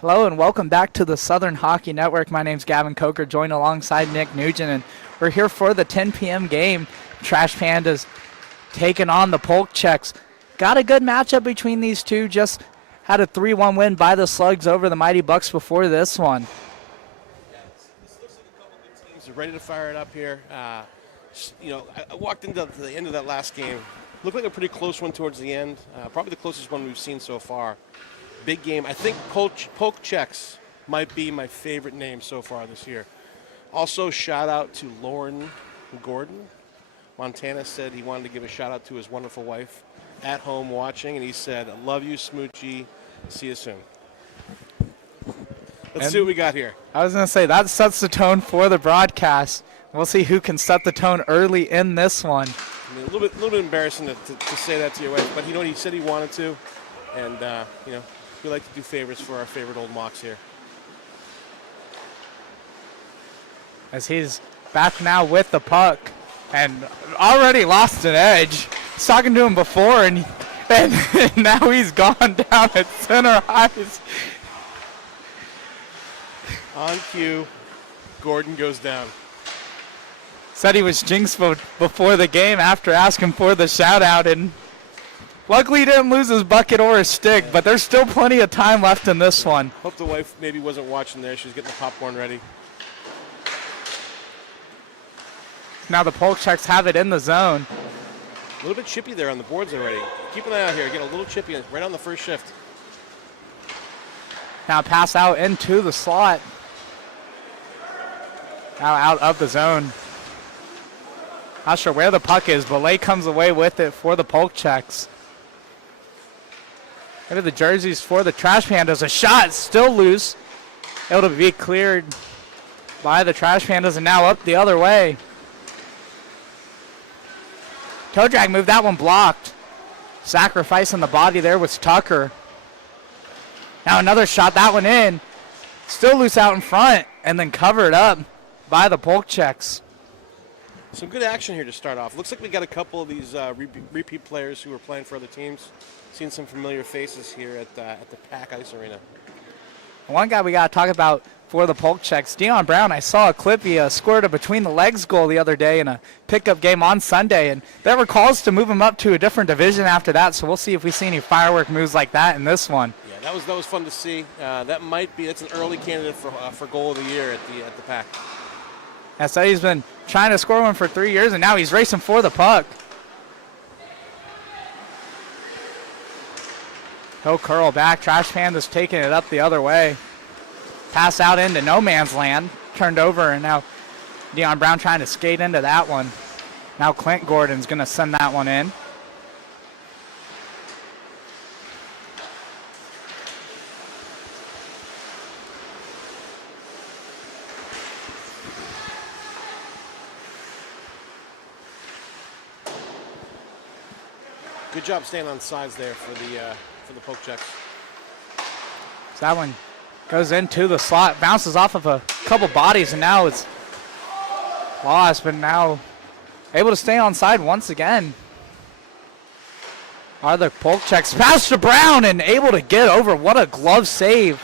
Hello and welcome back to the Southern Hockey Network. My name's Gavin Coker, joined alongside Nick Nugent, and we're here for the 10 p.m. game. Trash Pandas taking on the Polk Checks. Got a good matchup between these two. Just had a 3-1 win by the Slugs over the Mighty Bucks before this one. Yeah, this looks like a couple good teams are ready to fire it up here. I walked into the end of that last game. Looked like a pretty close one towards the end. Probably the closest one we've seen so far. Big game. I think Polk Checks might be my favorite name so far this year. Also, shout out to Lauren Gordon. Montana said he wanted to give a shout out to his wonderful wife at home watching, and he said, "I love you, Smoochie. See you soon." Let's see what we got here. I was going to say, that sets the tone for the broadcast. We'll see who can set the tone early in this one. I mean, a little bit embarrassing to say that to your wife, but he said he wanted to, and we like to do favors for our favorite old Mocs here. As he's back now with the puck and already lost an edge. He's talking to him before, and now he's gone down at center ice. On cue, Gordon goes down. Said he was jinxed before the game after asking for the shout out, and luckily he didn't lose his bucket or his stick, but there's still plenty of time left in this one. Hope the wife maybe wasn't watching there. She was getting the popcorn ready. Now the Polk Checks have it in the zone. A little bit chippy there on the boards already. Keep an eye out here. Getting a little chippy right on the first shift. Now pass out into the slot. Now out of the zone. Not sure where the puck is, but Lay comes away with it for the Polk Checks. Maybe the jerseys for the Trash Pandas. A shot still loose. Able to be cleared by the Trash Pandas, and now up the other way. Toe drag move, that one blocked. Sacrificing the body there was Tucker. Now another shot, that one in. Still loose out in front, and then covered up by the Polk Checks. Some good action here to start off. Looks like we got a couple of these repeat players who are playing for other teams. Seen some familiar faces here at the PAC Ice Arena. One guy we got to talk about for the Polk Checks, Dion Brown. I saw a clip. He scored a between-the-legs goal the other day in a pickup game on Sunday, and there were calls to move him up to a different division after that, so we'll see if we see any firework moves like that in this one. Yeah, that was fun to see. That's an early candidate for goal of the year at the PAC. I said he's been trying to score one for 3 years, and now he's racing for the puck. He'll curl back. Trash Pandas taking it up the other way. Pass out into no man's land. Turned over, and now Dion Brown trying to skate into that one. Now Clint Gordon's going to send that one in. Good job staying on sides there for the Polk Checks. So that one goes into the slot, bounces off of a couple bodies, and now it's lost, but now able to stay on side once again. Are the Polk Checks. Pass to Brown and able to get over. What a glove save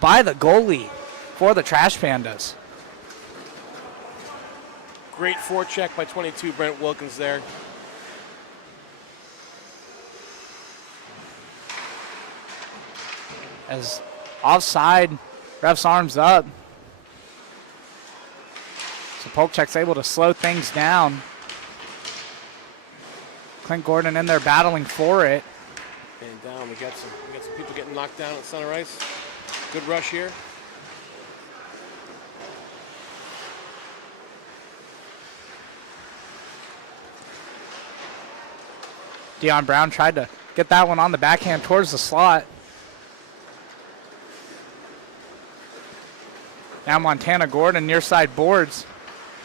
by the goalie for the Trash Pandas. Great forecheck by 22 Brent Wilkins there. As offside, ref's arms up. So Polk Checks able to slow things down. Clint Gordon in there battling for it. And down, we got some people getting knocked down at center ice. Good rush here. Dion Brown tried to get that one on the backhand towards the slot. Now Montana Gordon near side boards,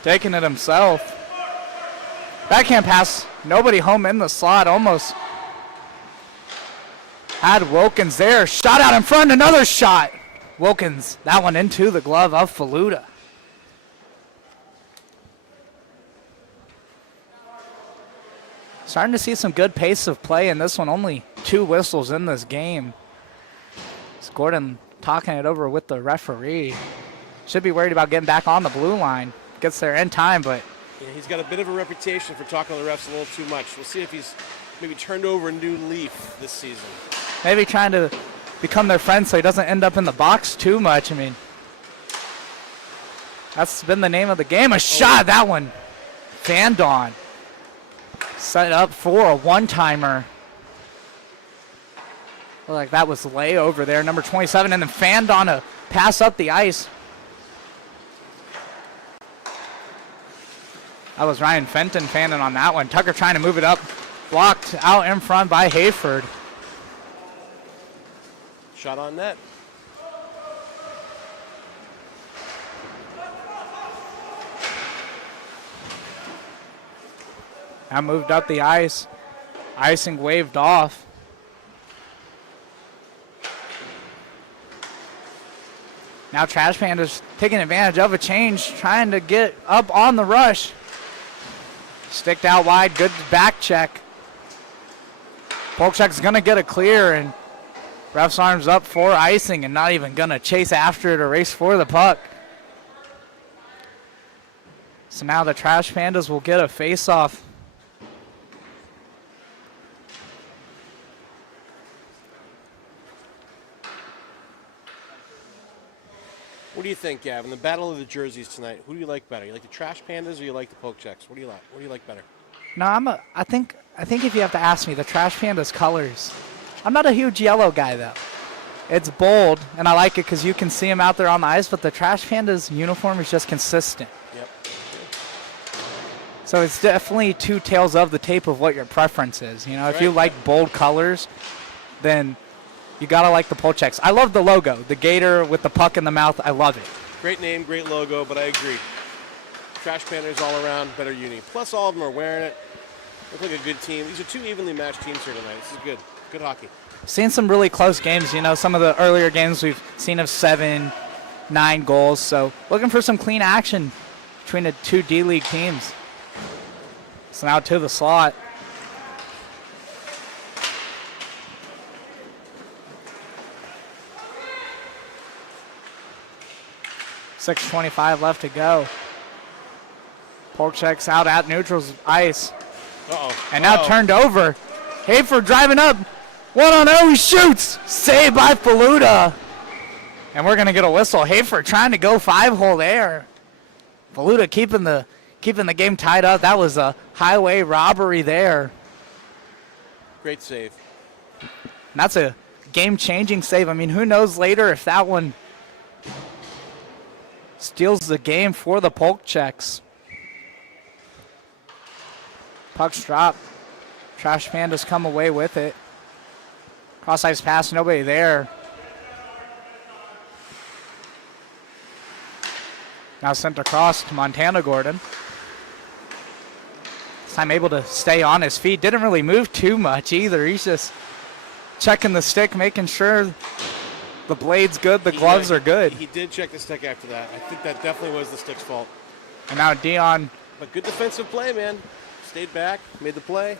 taking it himself. Backhand pass, nobody home in the slot, almost had Wilkins there. Shot out in front, another shot. Wilkins, that one into the glove of Faluda. Starting to see some good pace of play in this one. Only 2 whistles in this game. It's Gordon talking it over with the referee. Should be worried about getting back on the blue line. Gets there in time, but yeah, he's got a bit of a reputation for talking to the refs a little too much. We'll see if he's maybe turned over a new leaf this season. maybe trying to become their friend so he doesn't end up in the box too much. I mean, that's been the name of the game. A shot, that one. Fandon set up for a one-timer. Looked like that was Lay over there, number 27, and then Fandon a pass up the ice. That was Ryan Fenton fanning on that one. Tucker trying to move it up. Blocked out in front by Hayford. Shot on net. Now moved up the ice. Icing waved off. Now Trash Pandas taking advantage of a change, trying to get up on the rush. Sticked out wide, good back check. Polk Checks going to get a clear, and ref's arms up for icing and not even going to chase after it or race for the puck. So now the Trash Pandas will get a face-off. What do you think, Gavin? The battle of the jerseys tonight. Who do you like better? You like the Trash Pandas or you like the Polk Checks? What do you like? What do you like better? No, I think if you have to ask me, the Trash Pandas colors. I'm not a huge yellow guy though. It's bold, and I like it because you can see them out there on the ice. But the Trash Pandas uniform is just consistent. Yep. So it's definitely two tails of the tape of what your preference is. You know, That's if you right. like bold colors, then you gotta like the Polk Checks. I love the logo, the gator with the puck in the mouth. I love it. Great name, great logo, but I agree. Trash Pandas all around, better uni. Plus, all of them are wearing it. Look like a good team. These are two evenly matched teams here tonight. This is good. Good hockey. Seen some really close games. You know, some of the earlier games we've seen of 7, 9 goals. So looking for some clean action between the two D-League teams. So now to the slot. .6:25 left to go. Polk Checks out at neutral's ice. Uh-oh. And now turned over. Hayford driving up. 1-on-0, he shoots. Saved by Faluda. And we're going to get a whistle. Hayford trying to go 5-hole there. Faluda keeping the game tied up. That was a highway robbery there. Great save. And that's a game-changing save. I mean, who knows later if that one steals the game for the Polk Checks. Puck's drop. Trash Pandas come away with it. Cross ice pass, nobody there. Now sent across to Montana Gordon. This time able to stay on his feet. Didn't really move too much either. He's just checking the stick, making sure the blade's good, the gloves are good. He did check the stick after that. I think that definitely was the stick's fault. And now Dion. But good defensive play, man. Stayed back, made the play.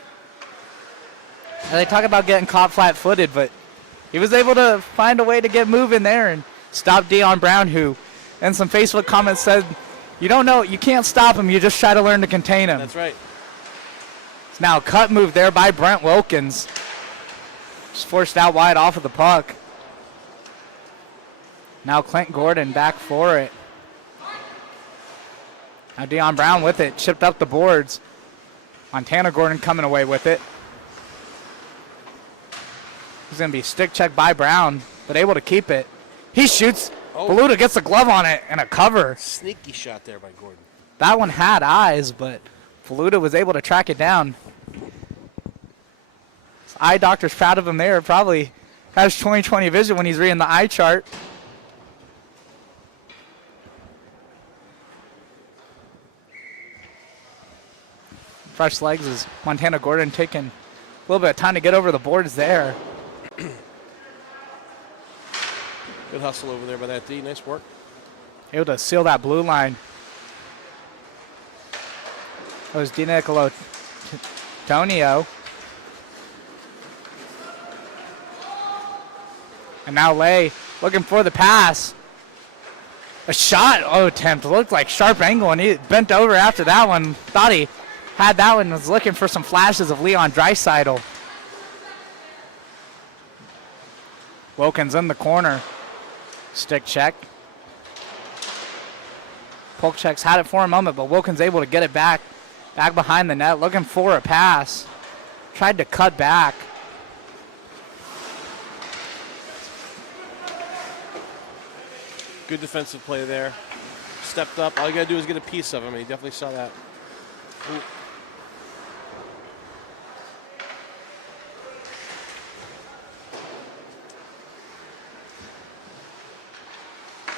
And they talk about getting caught flat-footed, but he was able to find a way to get moving there and stop Dion Brown, who in some Facebook comments said, you don't know, you can't stop him, you just try to learn to contain him. That's right. It's now a cut move there by Brent Wilkins. Just forced out wide off of the puck. Now Clint Gordon back for it. Now Dion Brown with it, chipped up the boards. Montana Gordon coming away with it. He's going to be stick checked by Brown, but able to keep it. He shoots. Oh. Faluda gets a glove on it and a cover. Sneaky shot there by Gordon. That one had eyes, but Faluda was able to track it down. His eye doctor's proud of him there. Probably has 20/20 vision when he's reading the eye chart. Fresh legs is Montana Gordon taking a little bit of time to get over the boards there. Good hustle over there by that D. Nice work. Able to seal that blue line. That was DiNicolo Tonio. And now Lay looking for the pass. A shot attempt. Looked like sharp angle, and he bent over after that one. Thought he had that one, was looking for some flashes of Leon Draisaitl. Wilkins in the corner. Stick check. Polk Checks had it for a moment, but Wilkins able to get it back behind the net, looking for a pass. Tried to cut back. Good defensive play there. Stepped up. All you got to do is get a piece of him, and he definitely saw that. Ooh.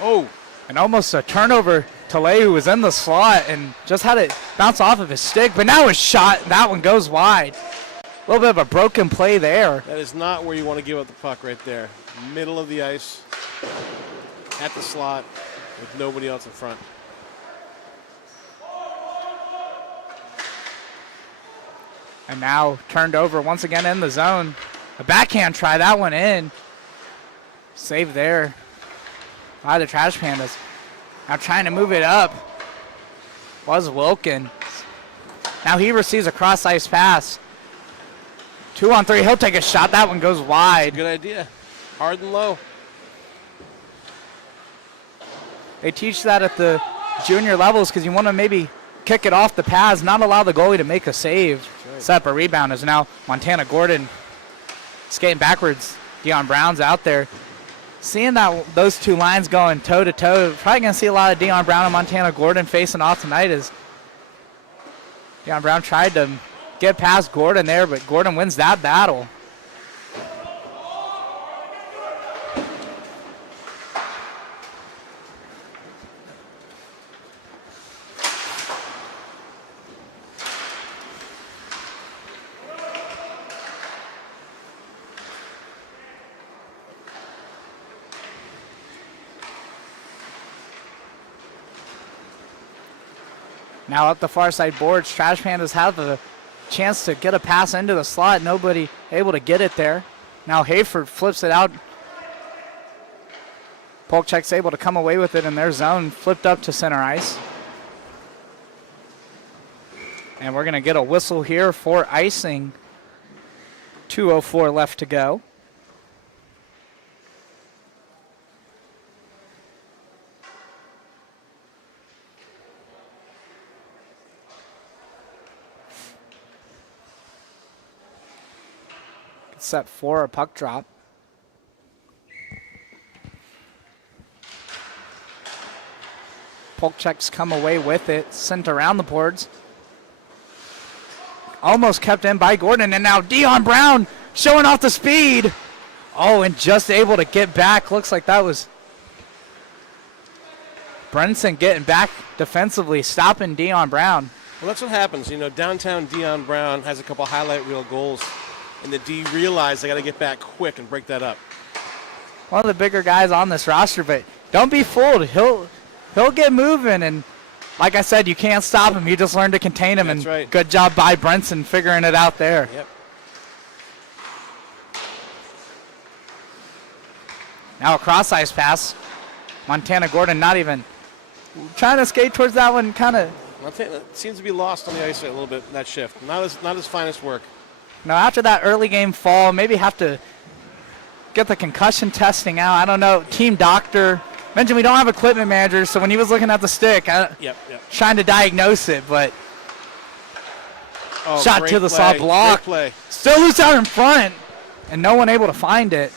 Oh, and almost a turnover. Tale, who was in the slot and just had it bounce off of his stick, but now his shot, that one goes wide. A little bit of a broken play there. That is not where you want to give up the puck right there. Middle of the ice, at the slot, with nobody else in front. And now turned over once again in the zone. A backhand try, that one in. Save there by the Trash Pandas. Now trying to move it up was Wilkins. Now he receives a cross-ice pass. 2-on-3, he'll take a shot. That one goes wide. Good idea. Hard and low. They teach that at the junior levels because you want to maybe kick it off the pads, not allow the goalie to make a save. Right. Set up a rebound as now Montana Gordon skating backwards. Dion Brown's out there. Seeing that those two lines going toe-to-toe, probably going to see a lot of Dion Brown and Montana Gordon facing off tonight as Dion Brown tried to get past Gordon there, but Gordon wins that battle. Now up the far side boards, Trash Pandas have a chance to get a pass into the slot. Nobody able to get it there. Now Hayford flips it out. Polk Checks able to come away with it in their zone, flipped up to center ice. And we're going to get a whistle here for icing. 2:04 left to go. Set for a puck drop. Polk Checks come away with it, sent around the boards. Almost kept in by Gordon, and now Dion Brown showing off the speed. Oh, and just able to get back. Looks like that was Brenson getting back defensively, stopping Dion Brown. Well, that's what happens. You know, downtown Dion Brown has a couple highlight reel goals, and the D realized they got to get back quick and break that up. One of the bigger guys on this roster, but don't be fooled. He'll get moving, and like I said, you can't stop him. You just learn to contain him. That's and right. Good job by Brenson figuring it out there. Yep. Now a cross-ice pass. Montana Gordon not even trying to skate towards that one, kind of. It seems to be lost on the ice a little bit in that shift. Not his finest work. Now after that early game fall, maybe have to get the concussion testing out. I don't know. Team doctor mentioned we don't have equipment managers, so when he was looking at the stick, trying to diagnose it, but shot to the slot block. Still loose out in front, and no one able to find it.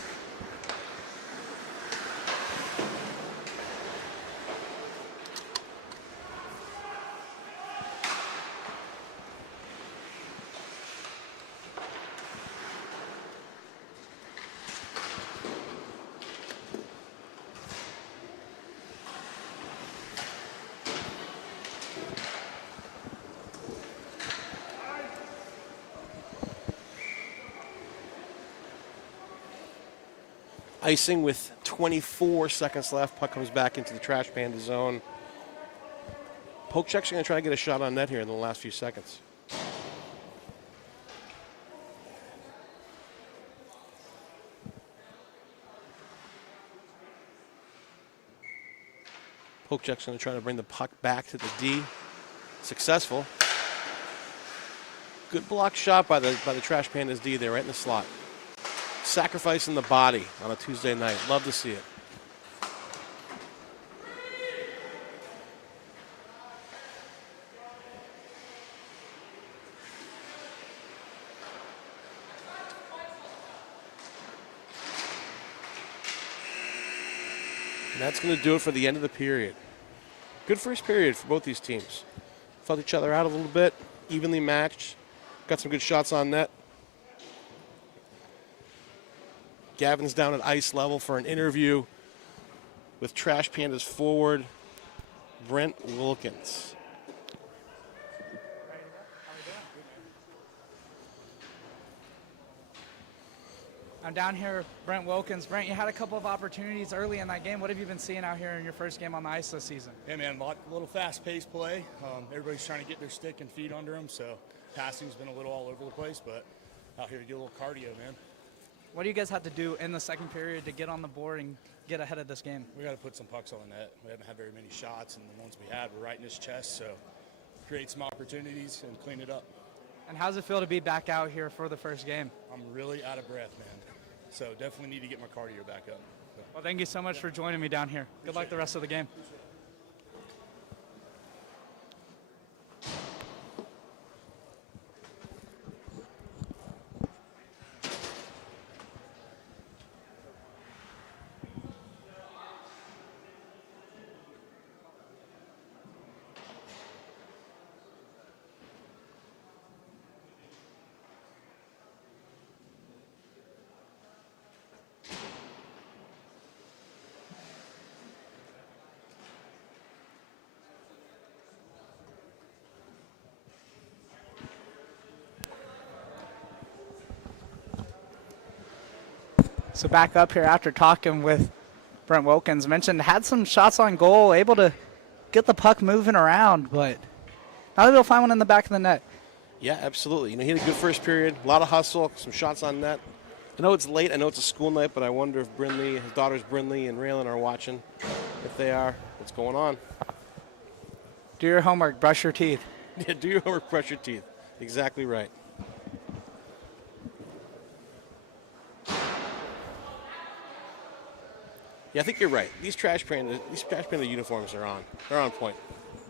Icing with 24 seconds left. Puck comes back into the Trash Panda zone. Polk Checks are going to try to get a shot on net here in the last few seconds. Polk Checks going to try to bring the puck back to the D. Successful. Good block shot by the Trash Pandas D there, right in the slot. Sacrificing the body on a Tuesday night. Love to see it. And that's going to do it for the end of the period. Good first period for both these teams. Felt each other out a little bit, evenly matched. Got some good shots on net. Gavin's down at ice level for an interview with Trash Pandas forward Brent Wilkins. I'm down here, Brent Wilkins. Brent, you had a couple of opportunities early in that game. What have you been seeing out here in your first game on the ice this season? Yeah, man, a little fast-paced play. Everybody's trying to get their stick and feet under them, so passing's been a little all over the place, but out here to get a little cardio, man. What do you guys have to do in the second period to get on the board and get ahead of this game? We got to put some pucks on the net. We haven't had very many shots, and the ones we had were right in his chest, so create some opportunities and clean it up. And how's it feel to be back out here for the first game? I'm really out of breath, man. So definitely need to get my cardio back up. So. Well, thank you so much for joining me down here. Good luck the rest of the game. So back up here after talking with Brent Wilkins, mentioned had some shots on goal, able to get the puck moving around, but not able to find one in the back of the net. Yeah, absolutely. You know, he had a good first period, a lot of hustle, some shots on net. I know it's late, I know it's a school night, but I wonder if Brindley, his daughters Brindley and Raylan are watching. If they are, what's going on? Do your homework, brush your teeth. Yeah, do your homework, brush your teeth. Exactly right. Yeah, I think you're right. These Trash Panda uniforms are on. They're on point.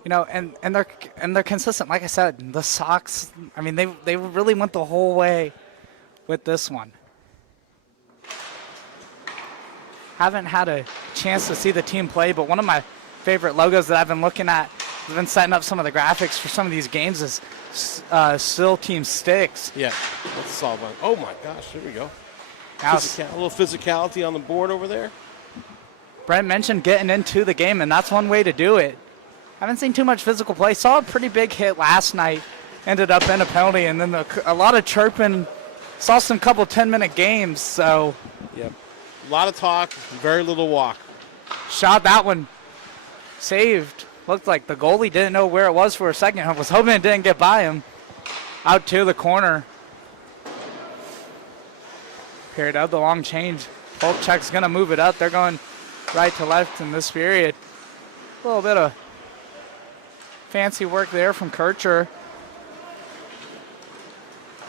You know, and they're consistent. Like I said, the socks. I mean, they really went the whole way with this one. Haven't had a chance to see the team play, but one of my favorite logos that I've been looking at, I've been setting up some of the graphics for some of these games is SIL Team Sticks. Yeah, that's all about. Oh my gosh, there we go. Now, a little physicality on the board over there. Brent mentioned getting into the game, and that's one way to do it. Haven't seen too much physical play. Saw a pretty big hit last night. Ended up in a penalty, and then a lot of chirping. Saw some couple 10-minute games, so. Yep. A lot of talk, very little walk. Shot that one. Saved. Looked like the goalie didn't know where it was for a second. I was hoping it didn't get by him. Out to the corner. Period of the long change. Polk Checks going to move it up. They're going right to left in this period. A little bit of fancy work there from Kircher.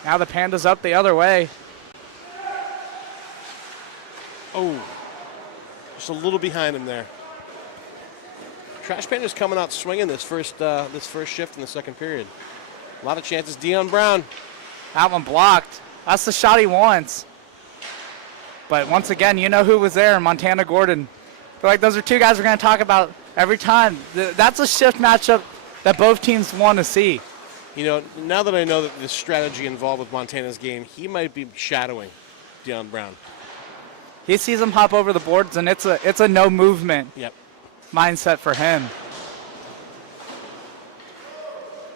Now the Pandas up the other way. Oh, just a little behind him there. Trash Pandas coming out swinging this first shift in the second period. A lot of chances. Dion Brown. That one blocked. That's the shot he wants. But once again, you know who was there, Montana Gordon. I feel like those are two guys we're going to talk about every time. That's a shift matchup that both teams want to see. You know, now that I know that the strategy involved with Montana's game, he might be shadowing Dion Brown. He sees him hop over the boards, and it's a no movement mindset for him.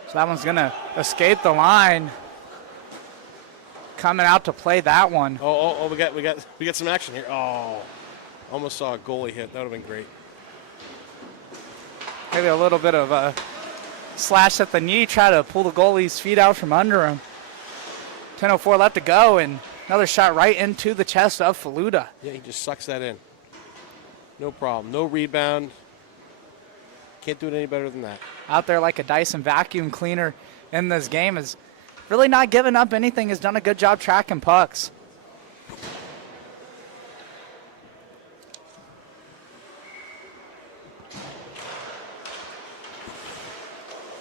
So that one's going to escape the line. Coming out to play that one. Oh, we got some action here. Oh, almost saw a goalie hit. That would have been great. Maybe a little bit of a slash at the knee, try to pull the goalie's feet out from under him. 10:04 left to go, and another shot right into the chest of Faluda. Yeah, he just sucks that in. No problem. No rebound. Can't do it any better than that. Out there like a Dyson vacuum cleaner in this game, is really not giving up anything, has done a good job tracking pucks.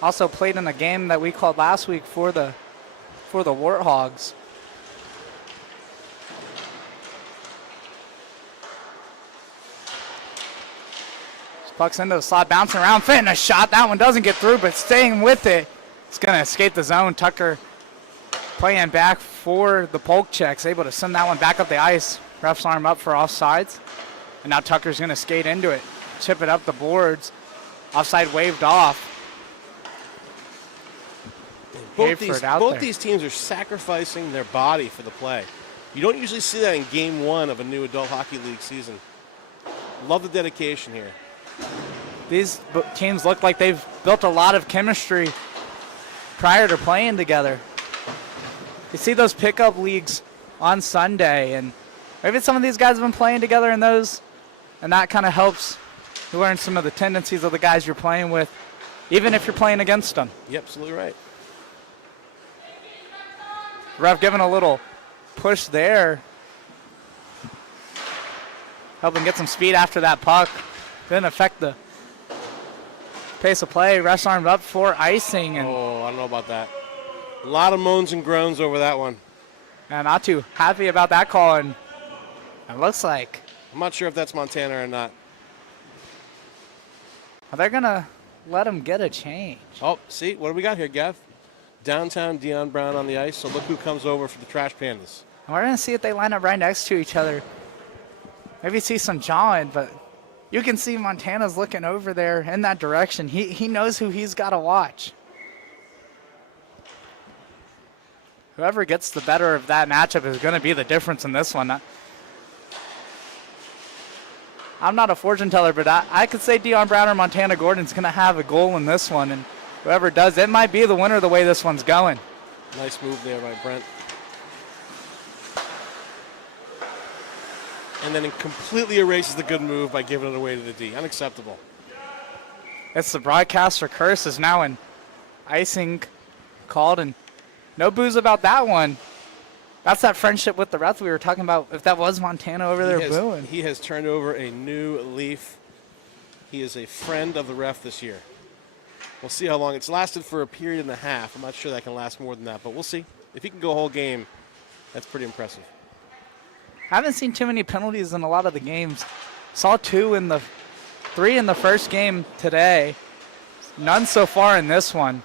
Also played in a game that we called last week for the Warthogs. Puck's into the slot, bouncing around, fitting a shot. That one doesn't get through, but staying with it. It's going to escape the zone. Tucker playing back for the Polk Checks, able to send that one back up the ice. Ref's arm up for offsides. And now Tucker's going to skate into it, chip it up the boards. Offside waved off. Both these teams are sacrificing their body for the play. You don't usually see that in game one of a new adult hockey league season. Love the dedication here. These teams look like they've built a lot of chemistry prior to playing together. You see those pickup leagues on Sunday, and maybe some of these guys have been playing together in those, and that kind of helps you learn some of the tendencies of the guys you're playing with, even if you're playing against them. You're absolutely right. Ref giving a little push there. Helping get some speed after that puck. Didn't affect the pace of play. Ref's armed up for icing. And I don't know about that. A lot of moans and groans over that one. Not too happy about that call. And it looks like I'm not sure if that's Montana or not. they're going to let him get a change. Oh, see, what do we got here, Gav? Downtown Dion Brown on the ice, so look who comes over for the Trash Pandas. And we're going to see if they line up right next to each other. Maybe see some jawing, but you can see Montana's looking over there in that direction. He knows who he's got to watch. Whoever gets the better of that matchup is going to be the difference in this one. I'm not a fortune teller, but I could say Dion Brown or Montana Gordon's going to have a goal in this one, and whoever does, it might be the winner the way this one's going. Nice move there by Brent. And then it completely erases the good move by giving it away to the D. Unacceptable. It's the broadcaster curse is now in icing called, and no boos about that one. That's that friendship with the ref we were talking about. If that was Montana over there booing. He has turned over a new leaf. He is a friend of the ref this year. We'll see how long. It's lasted for a period and a half. I'm not sure that can last more than that, but we'll see. If he can go a whole game, that's pretty impressive. Haven't seen too many penalties in a lot of the games. Saw 3 in the first game today. None so far in this one.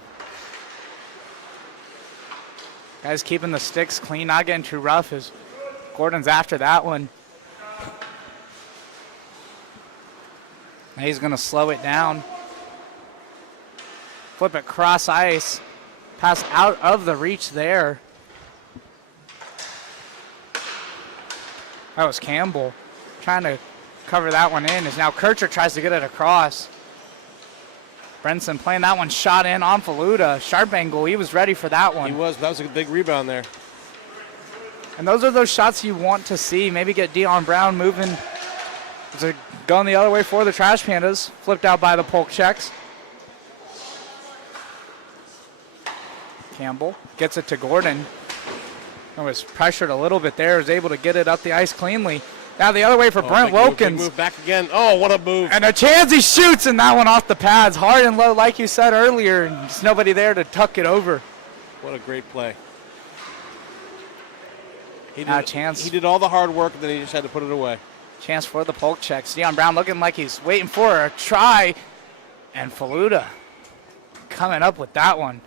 Guys keeping the sticks clean, not getting too rough as Gordon's after that one. Now he's going to slow it down. Flip it cross ice. Pass out of the reach there. That was Campbell trying to cover that one in, as now Kircher tries to get it across. Brenson playing that one shot in on Faluda. Sharp angle, he was ready for that one. He was, that was a big rebound there. And those are those shots you want to see. Maybe get Dion Brown moving. Going the other way for the Trash Pandas. Flipped out by the Polk Checks. Campbell gets it to Gordon. And was pressured a little bit there. Was able to get it up the ice cleanly. Now the other way for Brent Wilkins. Move back again. Oh, what a move. And a chance, he shoots, and that one off the pads. Hard and low, like you said earlier. And there's nobody there to tuck it over. What a great play. He did all the hard work, and then he just had to put it away. Chance for the Polk Checks. Dion Brown looking like he's waiting for a try. And Faluda coming up with that one.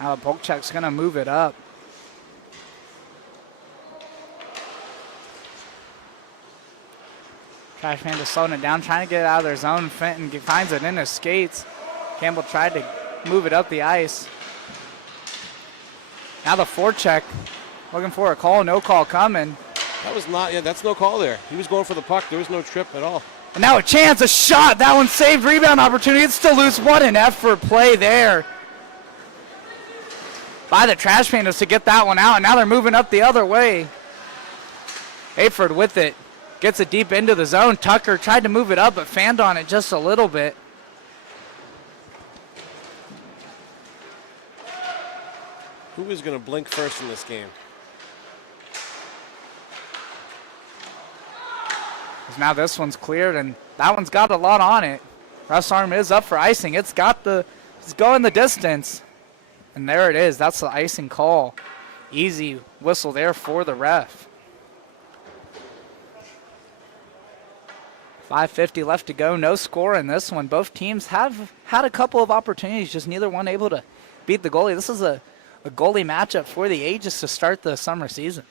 Now the Polk Check's going to move it up. Trash Pandas slowing it down, trying to get it out of their zone. Fenton finds it in his skates. Campbell tried to move it up the ice. Now the forecheck, looking for a call, no call coming. That was not, that's no call there. He was going for the puck. There was no trip at all. And now a chance, a shot. That one saved, rebound opportunity. It's still loose. What an effort play there by the Trash Pandas to get that one out. And now they're moving up the other way. Hayford with it. Gets it deep into the zone. Tucker tried to move it up, but fanned on it just a little bit. Who is going to blink first in this game? Now this one's cleared, and that one's got a lot on it. Russ arm is up for icing. It's going the distance. And there it is. That's the icing call. Easy whistle there for the ref. 5:50 left to go. No score in this one. Both teams have had a couple of opportunities, just neither one able to beat the goalie. This is a goalie matchup for the ages to start the summer season.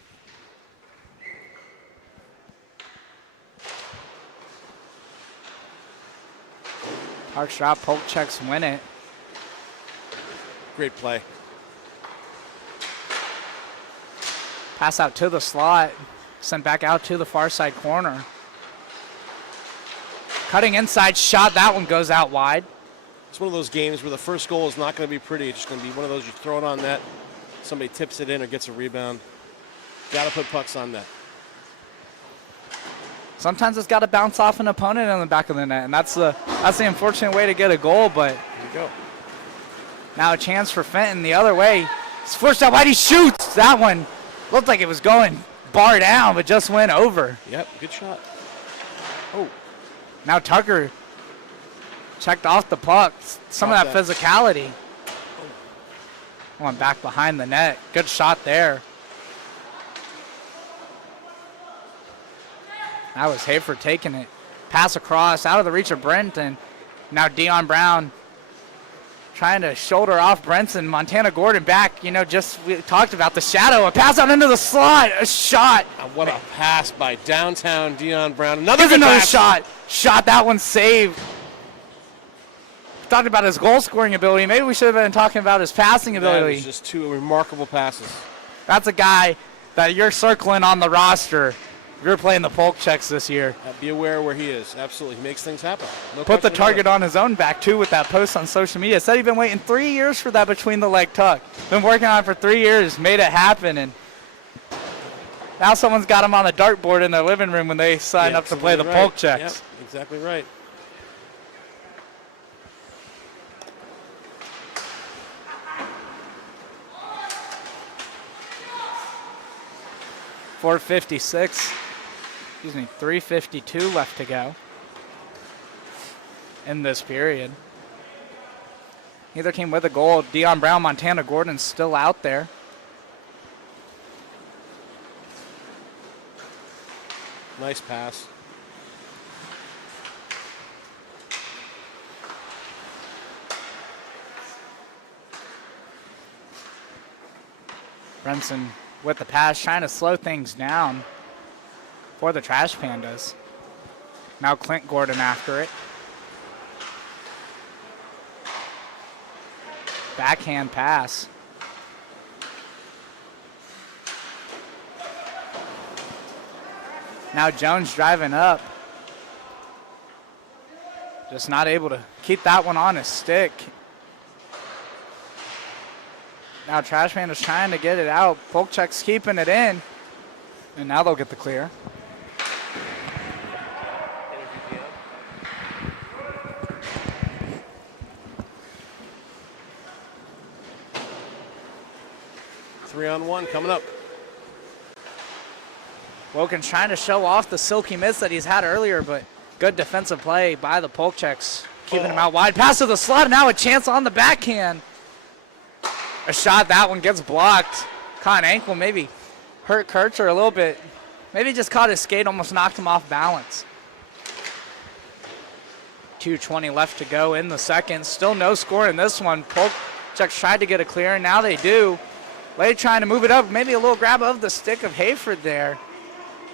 Park shot, Polk Checks win it. Great play. Pass out to the slot, sent back out to the far side corner. Cutting inside shot, that one goes out wide. It's one of those games where the first goal is not going to be pretty. It's just going to be one of those you throw it on net, somebody tips it in or gets a rebound. Got to put pucks on net. Sometimes it's got to bounce off an opponent on the back of the net, and that's the unfortunate way to get a goal, but Here you go. now a chance for Fenton the other way. He's forced out wide, he shoots! That one looked like it was going bar down, but just went over. Yep, good shot. Oh, now Tucker checked off the puck. Some of that physicality. Went back behind the net. Good shot there. That was Hayford taking it. Pass across, out of the reach of Brenton. Now Dion Brown trying to shoulder off Brenton. Montana Gordon back, we talked about the shadow. A pass out into the slot, a shot. What a pass by downtown Dion Brown. Another shot. Shot, that one saved. Talked about his goal scoring ability. Maybe we should have been talking about his passing ability. That was just two remarkable passes. That's a guy that you're circling on the roster. You're playing the Polk Checks this year. Be aware where he is. Absolutely. He makes things happen. No Put the question target on his own back, too, with that post on social media. Said he'd been waiting 3 years for that between the leg tuck. Been working on it for 3 years, made it happen, and now someone's got him on the dartboard in their living room when they sign up to play the Polk Checks. Yep, exactly right. .352 left to go in this period. Neither team with a goal. Dion Brown, Montana Gordon still out there. Nice pass. Brenson with the pass, trying to slow things down for the Trash Pandas. Now Clint Gordon after it. Backhand pass. Now Jones driving up. Just not able to keep that one on his stick. Now Trash Pandas trying to get it out. Polk Checks keeping it in. And now they'll get the clear. Three-on-one coming up. Woken's trying to show off the silky mitts that he's had earlier, but good defensive play by the Polk Checks. Keeping him out wide. Pass to the slot, and now a chance on the backhand. A shot, that one gets blocked. Caught an ankle, maybe hurt Kircher a little bit. Maybe just caught his skate, almost knocked him off balance. 2:20 left to go in the second. Still no score in this one. Polk Checks tried to get a clear, and now they do. Lay trying to move it up. Maybe a little grab of the stick of Hayford there.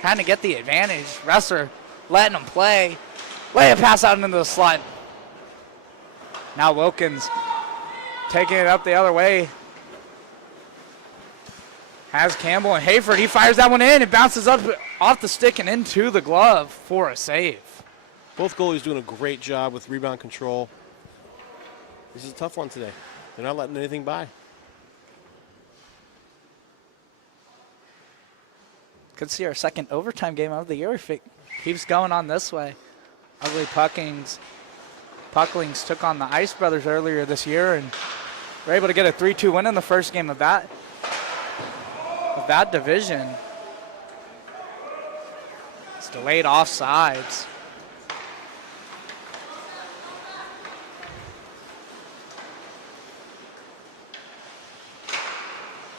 Trying to get the advantage. Wrestler letting him play. Lay a pass out into the slot. Now Wilkins taking it up the other way. Has Campbell and Hayford. He fires that one in. It bounces up off the stick and into the glove for a save. Both goalies doing a great job with rebound control. This is a tough one today. They're not letting anything by. Could see our second overtime game of the year if it keeps going on this way. Ugly Pucklings took on the Ice Brothers earlier this year and were able to get a 3-2 win in the first game of that division. It's delayed offsides.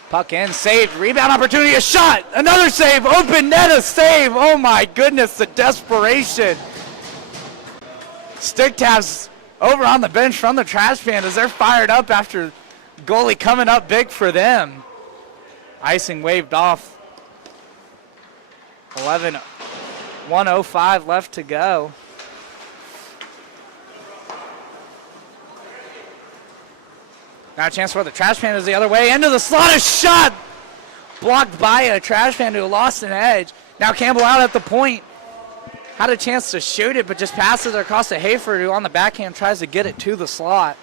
Puck in, saved, rebound opportunity, a shot, another save, open net, a save. Oh my goodness, the desperation. Stick taps over on the bench from the Trash Pandas. They're fired up after goalie coming up big for them. Icing waved off. 1:05 left to go. Now a chance for the Trash Pandas the other way. Into the slot, a shot! Blocked by a Trash Panda who lost an edge. Now Campbell out at the point. Had a chance to shoot it, but just passes it across to Hayford, who on the backhand tries to get it to the slot.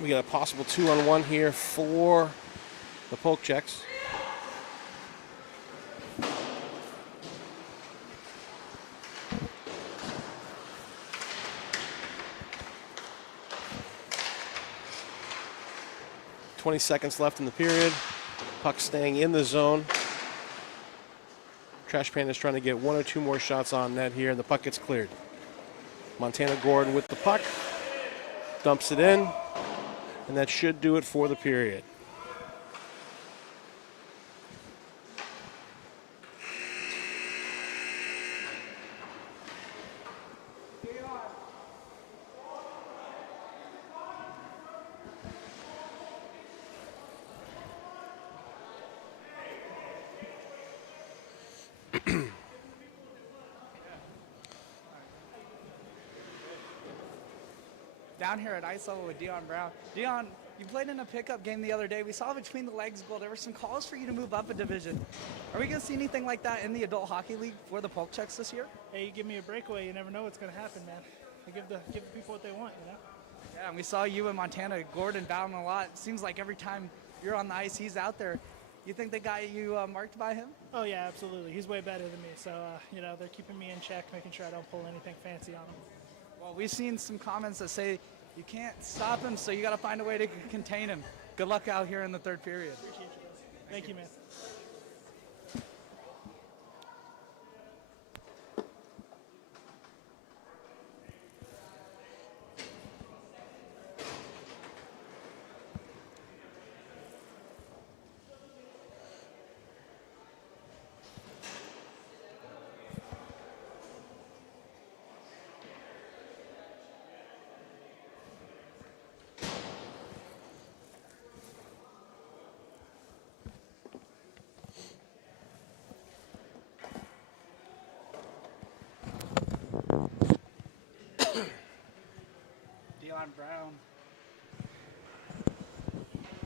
We got a possible 2-on-1 here for the Polk Checks. .20 left in the period. Puck staying in the zone. Trash Pandas trying to get one or two more shots on net here, and the puck gets cleared. Montana Gordon with the puck. Dumps it in, and that should do it for the period. Down here at ice level with Dion Brown. Dion, you played in a pickup game the other day. We saw between the legs goal. There were some calls for you to move up a division. Are we going to see anything like that in the adult hockey league for the Polk Checks this year? Hey, you give me a breakaway, you never know what's going to happen, man. I give the people what they want, you know? Yeah, and we saw you and Montana Gordon battling a lot. It seems like every time you're on the ice, he's out there. You think they got you marked by him? Oh, yeah, absolutely. He's way better than me. So, you know, they're keeping me in check, making sure I don't pull anything fancy on him. Well, we've seen some comments that say you can't stop him, so you got to find a way to contain him. Good luck out here in the third period. Appreciate you, guys. Thank you, man.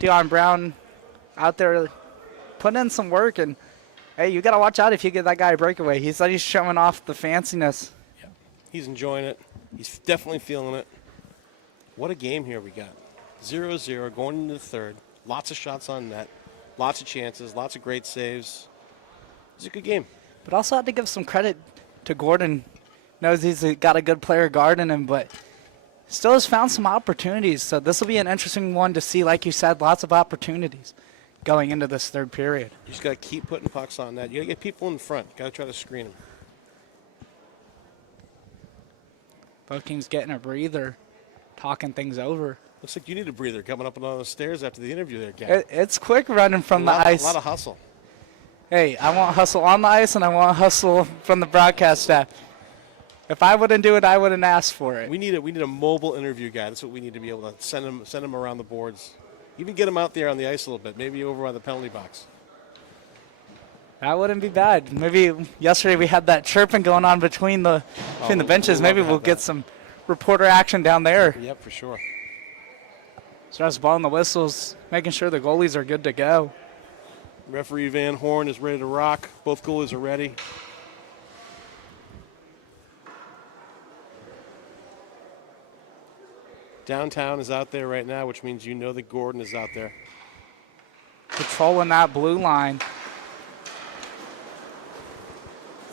Dion Brown out there putting in some work, and hey, you got to watch out if you get that guy a breakaway. He said he's showing off the fanciness. Yeah, he's enjoying it. He's definitely feeling it. What a game here we got. 0-0 going into the third. Lots of shots on net. Lots of chances. Lots of great saves. It's a good game. But also have to give some credit to Gordon. Knows he's got a good player guarding him, but still has found some opportunities. So this will be an interesting one to see. Like you said, lots of opportunities going into this third period. You just got to keep putting pucks on net. You got to get people in front. Got to try to screen them. Both teams getting a breather, talking things over. Looks like you need a breather coming up and down the stairs after the interview there, Gavin. It's quick running from the ice. A lot of hustle. Hey, I want hustle on the ice, and I want hustle from the broadcast staff. If I wouldn't do it, I wouldn't ask for it. We need a mobile interview guy. That's what we need to be able to send him around the boards. Even get him out there on the ice a little bit, maybe over on the penalty box. That wouldn't be bad. Maybe yesterday we had that chirping going on between the benches. Maybe we'll get some reporter action down there. Yep, for sure. Starts blowing the whistles, making sure the goalies are good to go. Referee Van Horn is ready to rock. Both goalies are ready. Downtown is out there right now, which means you know that Gordon is out there. Patrolling that blue line.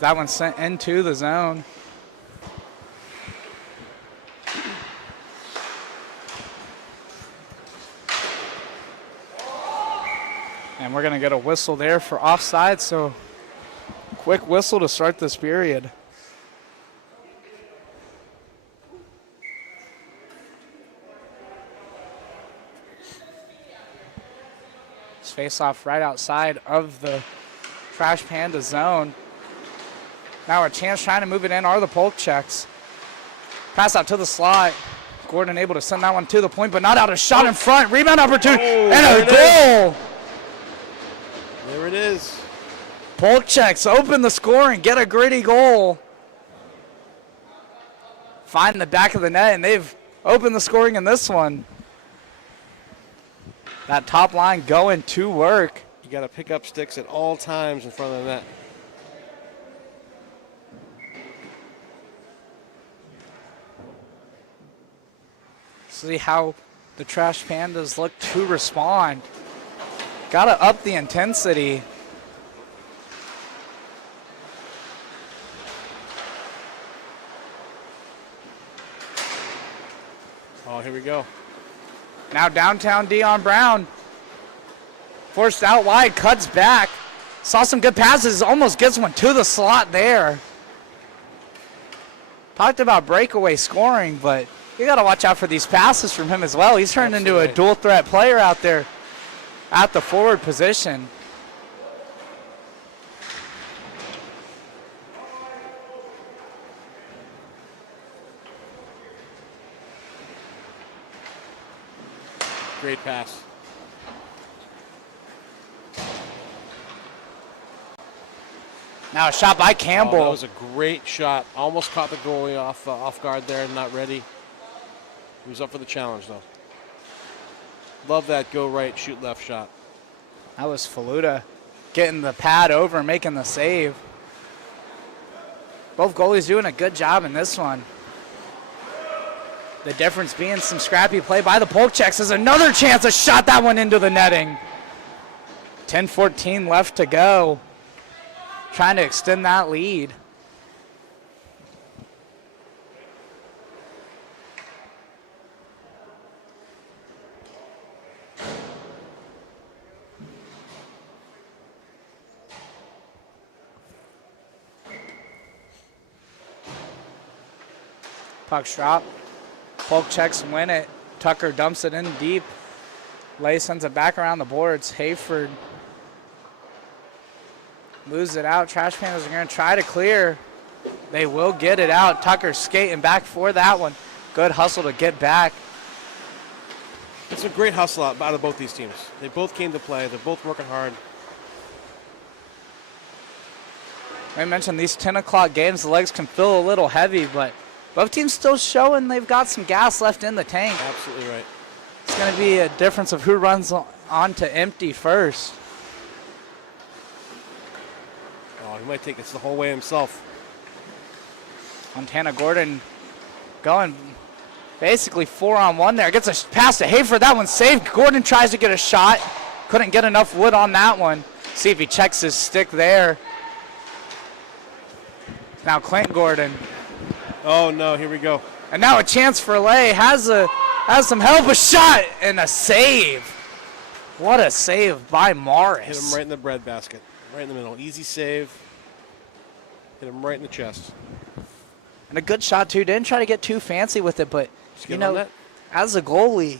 That one sent into the zone. And we're going to get a whistle there for offside, so quick whistle to start this period. Face off right outside of the Trash Panda zone. Now a chance trying to move it in are the Polk Checks. Pass out to the slot. Gordon able to send that one to the point, but not out. A shot in front. Rebound opportunity. And a goal. There it is. Polk Checks open the scoring. Get a gritty goal. Find the back of the net, and they've opened the scoring in this one. That top line going to work. You got to pick up sticks at all times in front of the net. See how the Trash Pandas look to respond. Got to up the intensity. Oh, here we go. Now downtown Dion Brown. Forced out wide, cuts back. Saw some good passes, almost gets one to the slot there. Talked about breakaway scoring, but you got to watch out for these passes from him as well. He's turned into a dual threat player out there at the forward position. Great pass. Now a shot by Campbell. Oh, that was a great shot. Almost caught the goalie off guard there, not ready. He was up for the challenge, though. Love that go right, shoot left shot. That was Faluda getting the pad over and making the save. Both goalies doing a good job in this one. The difference being some scrappy play by the Polk Checks. Is another chance to shot that one into the netting. 10-14 left to go. Trying to extend that lead. Puck's drop. Polk Checks win it. Tucker dumps it in deep. Lay sends it back around the boards. Hayford moves it out. Trash Pandas are going to try to clear. They will get it out. Tucker skating back for that one. Good hustle to get back. It's a great hustle out of both these teams. They both came to play. They're both working hard. I mentioned these 10 o'clock games, the legs can feel a little heavy, but both teams still showing they've got some gas left in the tank. Absolutely right. It's going to be a difference of who runs on to empty first. Oh, he might take this the whole way himself. Montana Gordon going basically 4-on-1 there. Gets a pass to Hayford. That one's saved. Gordon tries to get a shot. Couldn't get enough wood on that one. See if he checks his stick there. Now Clint Gordon. Oh, no, here we go. And now a chance for Lay. Has some help. A shot and a save. What a save by Morris. Hit him right in the breadbasket. Right in the middle. Easy save. Hit him right in the chest. And a good shot, too. Didn't try to get too fancy with it, but, you know, as a goalie,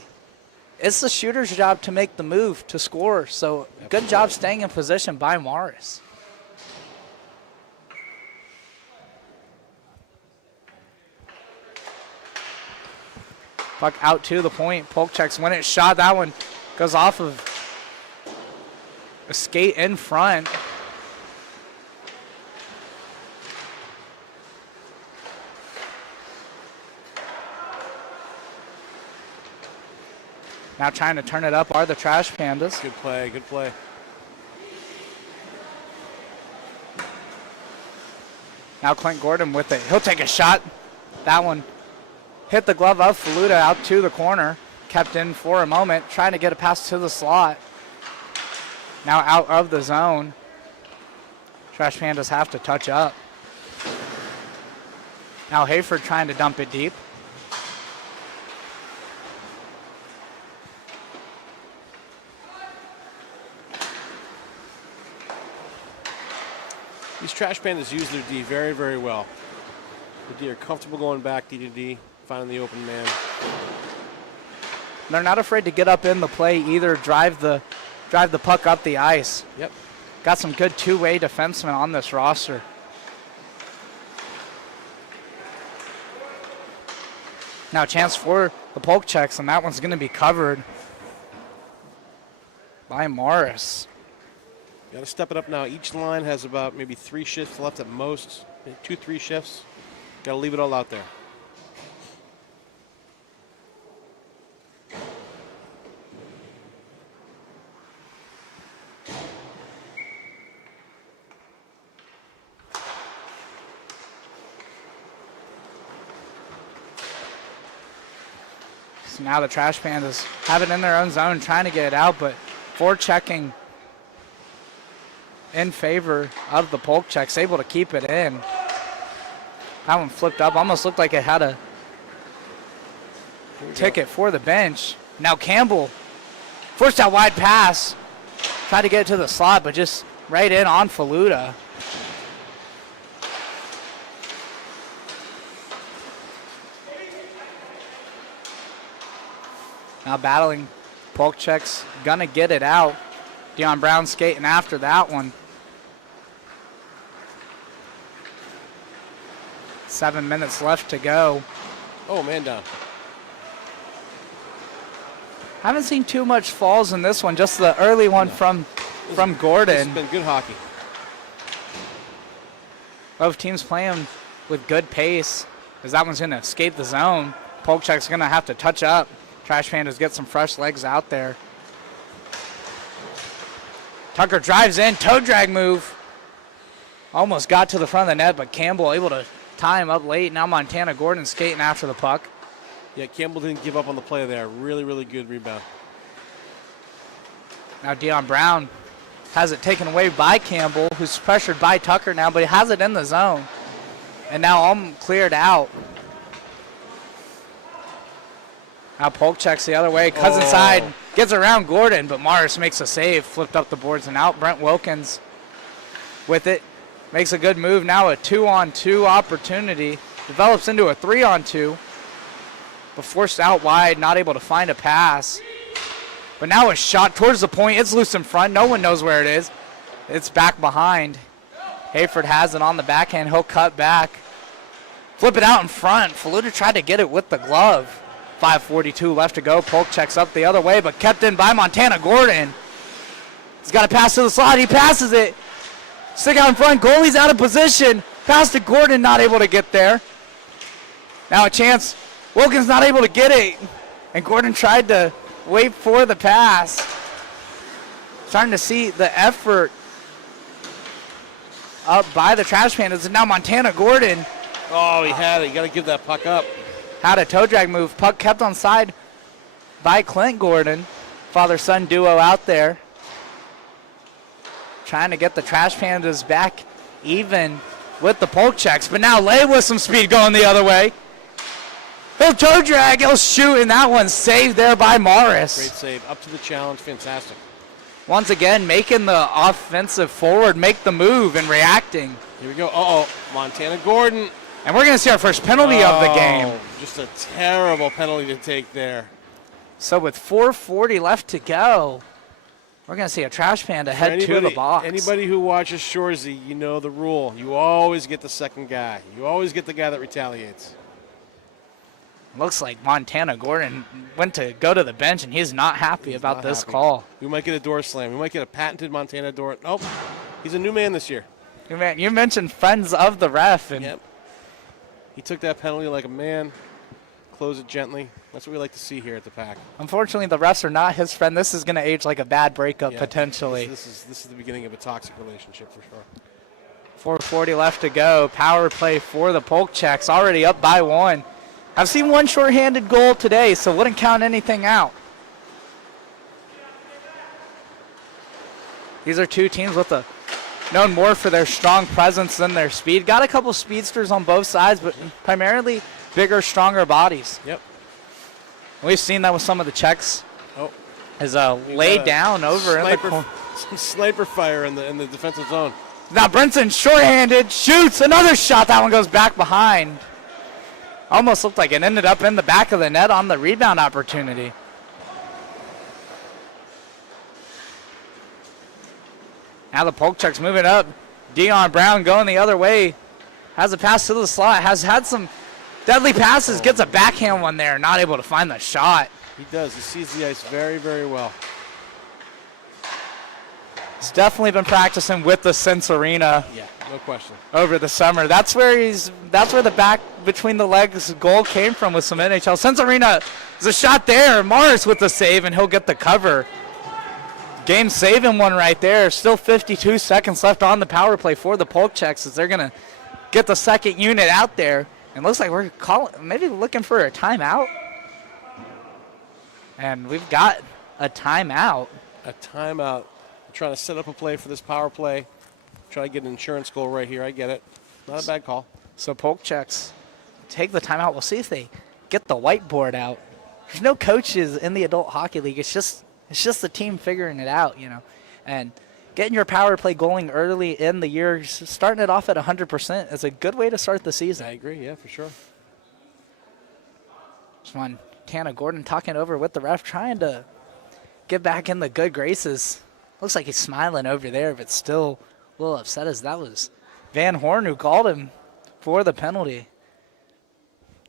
it's the shooter's job to make the move to score. So good job staying in position by Morris. Puck out to the point. Polk Checks when it's shot. That one goes off of a skate in front. Now trying to turn it up are the Trash Pandas. Good play, good play. Now Clint Gordon with it. He'll take a shot. That one hit the glove of Faluda out to the corner. Kept in for a moment, trying to get a pass to the slot. Now out of the zone. Trash Pandas have to touch up. Now Hayford trying to dump it deep. These Trash Pandas use their D very, very well. The D are comfortable going back D to D, finding the open man. They're not afraid to get up in the play either, drive the puck up the ice. Yep. Got some good two-way defensemen on this roster. Now a chance for the Polk Checks, and that one's going to be covered by Morris. Got to step it up now. Each line has about maybe 3 shifts left at most. 2-3 shifts. Got to leave it all out there. So now the Trash Pandas have it in their own zone, trying to get it out, but forechecking in favor of the Polk Checks, able to keep it in. That one flipped up, almost looked like it had a ticket for the bench. Now Campbell forced out wide pass, tried to get it to the slot, but just right in on Faluda. Now battling, Polk Checks gonna get it out. Deion Brown skating after that one. 7 minutes left to go. Oh, man down. Haven't seen too much falls in this one, just the early one from Gordon. It's been good hockey. Both teams playing with good pace, as that one's going to escape the zone. Polk Check's going to have to touch up. Trash Pandas get some fresh legs out there. Tucker drives in, toe drag move. Almost got to the front of the net, but Campbell able to tie him up late. Now Montana Gordon skating after the puck. Yeah, Campbell didn't give up on the play there. Really, really good rebound. Now Deion Brown has it taken away by Campbell, who's pressured by Tucker now, but he has it in the zone. And now all cleared out. Now Polk checks the other way, cuts inside, gets around Gordon, but Morris makes a save, flipped up the boards and out. Brent Wilkins with it, makes a good move. Now a 2-on-2 opportunity, develops into a 3-on-2, but forced out wide, not able to find a pass. But now a shot towards the point, it's loose in front, no one knows where it is. It's back behind. Hayford has it on the backhand, he'll cut back. Flip it out in front, Faluda tried to get it with the glove. 5:42 left to go. Polk checks up the other way, but kept in by Montana Gordon. He's got to pass to the slot. He passes it. Stick out in front. Goalie's out of position. Pass to Gordon, not able to get there. Now a chance. Wilkins not able to get it. And Gordon tried to wait for the pass. Starting to see the effort up by the Trash Pandas. And now Montana Gordon. Oh, he had it. You got to give that puck up. Had a toe drag move. Puck kept on side by Clint Gordon. Father-son duo out there. Trying to get the Trash Pandas back even with the Polk checks. But now Lay with some speed going the other way. He'll toe drag. He'll shoot. And that one's saved there by Morris. Great save. Up to the challenge. Fantastic. Once again, making the offensive forward make the move and reacting. Here we go. Uh-oh. Montana Gordon. And we're going to see our first penalty of the game. Just a terrible penalty to take there. So with 4:40 left to go, we're going to see a Trash Panda head to the box. Anybody who watches Shoresy, you know the rule. You always get the second guy. You always get the guy that retaliates. Looks like Montana Gordon went to go to the bench, and he's not happy about not this happy. call. We might get a door slam. We might get a patented Montana door. Nope. He's a new man this year. You mentioned friends of the ref. And Yep. He took that penalty like a man. Close it gently. That's what we like to see here at the PAC. unfortunately, the refs are not his friend. This is going to age like a bad breakup Yeah. potentially. This is the beginning of a toxic relationship for sure. 4:40 left to go. Power play for the Polk Checks. Already up by 1. I've seen one shorthanded goal today, so wouldn't count anything out. These are two teams with known more for their strong presence than their speed. Got a couple speedsters on both sides, but primarily bigger, stronger bodies. Yep. We've seen that with some of the Czechs. Oh, As laid down over in the corner. some sniper fire in the defensive zone. Now Brinson shorthanded, shoots, another shot. That one goes back behind. Almost looked like it ended up in the back of the net on the rebound opportunity. Now the Polk Checks moving up. Dion Brown going the other way. Has a pass to the slot. Has had some deadly passes. Gets a backhand one there. Not able to find the shot. He does. He sees the ice very, very well. He's definitely been practicing with the Sense Arena Yeah, no question. over the summer. That's where the back between the legs goal came from with some NHL. Sense Arena is a shot there. Morris with the save, and he'll get the cover. Game saving one right there. Still 52 seconds left on the power play for the Polk Checks as they're going to get the second unit out there. And looks like we're maybe looking for a timeout. And we've got a timeout. A timeout. Trying to set up a play for this power play. Try to get an insurance goal right here. I get it. Not a bad call. So Polk Checks take the timeout. We'll see if they get the whiteboard out. There's no coaches in the adult hockey league. It's just the team figuring it out, And getting your power play going early in the year, starting it off at 100% is a good way to start the season. I agree. Yeah, for sure. Just Montana Gordon talking over with the ref, trying to get back in the good graces. Looks like he's smiling over there, but still a little upset as that was Van Horn who called him for the penalty.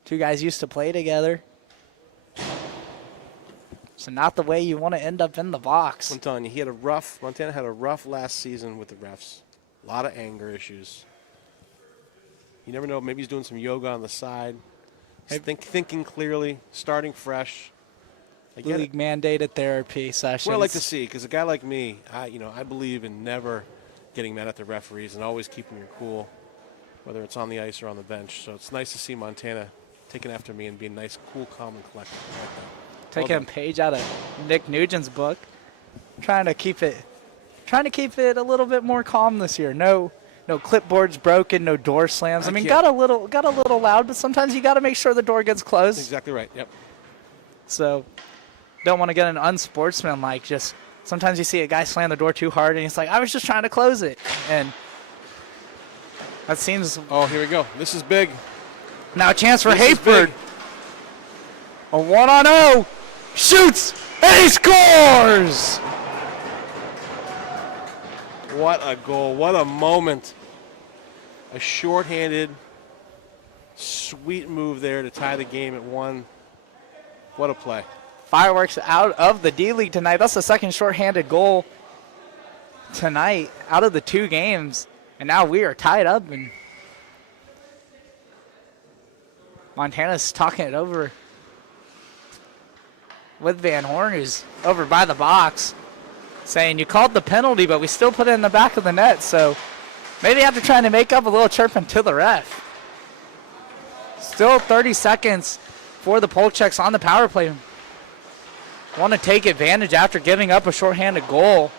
Two guys used to play together. So not the way you want to end up in the box. I'm telling you, Montana had a rough last season with the refs. A lot of anger issues. You never know, maybe he's doing some yoga on the side. Thinking clearly, starting fresh. League mandated therapy sessions. What I like to see, because a guy like me, I believe in never getting mad at the referees and always keeping your cool, whether it's on the ice or on the bench. So it's nice to see Montana taking after me and being nice, cool, calm, and collected like that. Taking a page out of Nick Nugent's book, trying to keep it a little bit more calm this year. No clipboards broken, no door slams. I mean, got a little loud, but sometimes you got to make sure the door gets closed. Exactly right. Yep. So don't want to get an unsportsmanlike. Just sometimes you see a guy slam the door too hard, and he's like, "I was just trying to close it," and that seems. Oh, here we go. This is big. Now a chance for This is Hayford. big. A 1-on-0. Shoots, and he scores! What a goal. What a moment. A shorthanded, sweet move there to tie the game at 1. What a play. Fireworks out of the D-League tonight. That's the second shorthanded goal tonight out of the 2 games. And now we are tied up, and Montana's talking it over with Van Horn, who's over by the box, saying you called the penalty, but we still put it in the back of the net. So maybe after trying to make up a little chirping to the ref. Still 30 seconds for the Polk Checks on the power play. Want to take advantage after giving up a shorthanded goal.